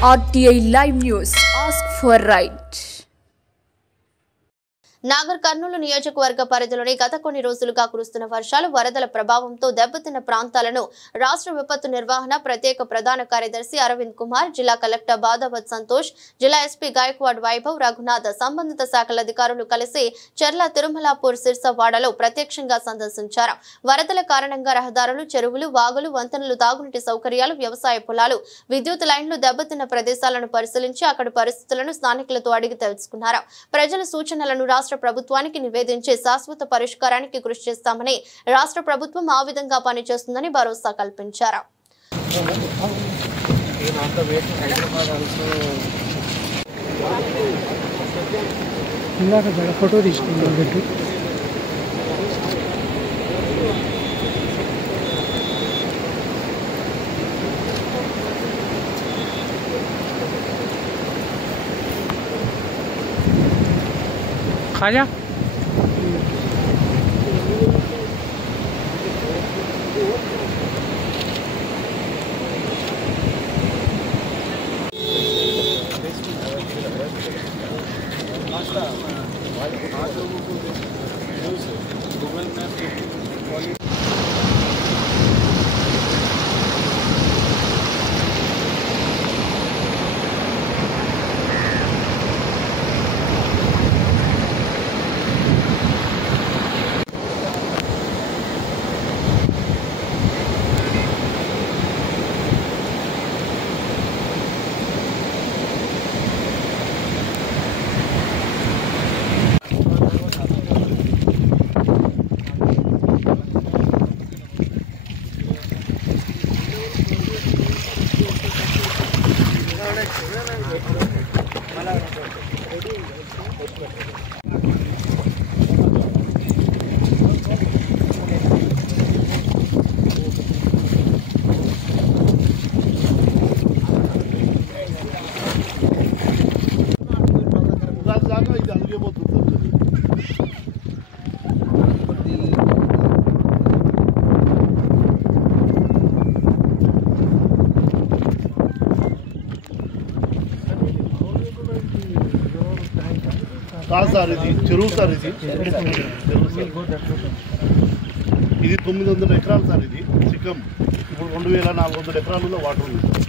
RTI Live News. Ask for right. Nagar Kurnool నియోజకవర్గ పరిధిలోని గత కొన్ని రోజులుగా కురుస్తున్న వర్షాలు వరదల ప్రభావంతో దెబ్బతిన్న ప్రాంతాలను రాష్ట్ర విపత్తు నిర్వహణ ప్రత్యేక ప్రధాన కార్యదర్శి అరవింద్ కుమార్, జిల్లా కలెక్టర్ బాదావత్ సంతోష్, జిల్లా ఎస్పీ గాయక్వాడ్ వైభవ్ రఘునాథ్ సంబంధిత శాఖల అధికారులు కలిసి చెర్ల తిరుమలాపూర్ సిర్సవాడలో ప్రత్యక్షంగా సందర్శించారు. వరదల కారణంగా రహదారులు, చెరువులు, వాగులు, వంతెనలు, తాగునీటి సౌకర్యాలు, వ్యవసాయ పొలాలు, విద్యుత్ లైన్లు దెబ్బతిన్న ప్రదేశాలను పరిశీలించి అక్కడి పరిస్థితులను స్థానికులతో అడిగి తెలుసుకున్నారు. ప్రజల సూచనలను రాష్ట్ర ప్రభుత్వానికి నివేదించి శాశ్వత పరిష్కారానికి కృషి చేస్తామని, రాష్ట్ర ప్రభుత్వం ఆ విధంగా పనిచేస్తుందని భరోసా కల్పించారు. खाजा సార్ ఇది చెరువు సార్, ఇది 900 ఎకరాలు సార్. ఇది చిక్కం ఇప్పుడు 2400 ఎకరాలలో వాటర్ ఉంది సార్.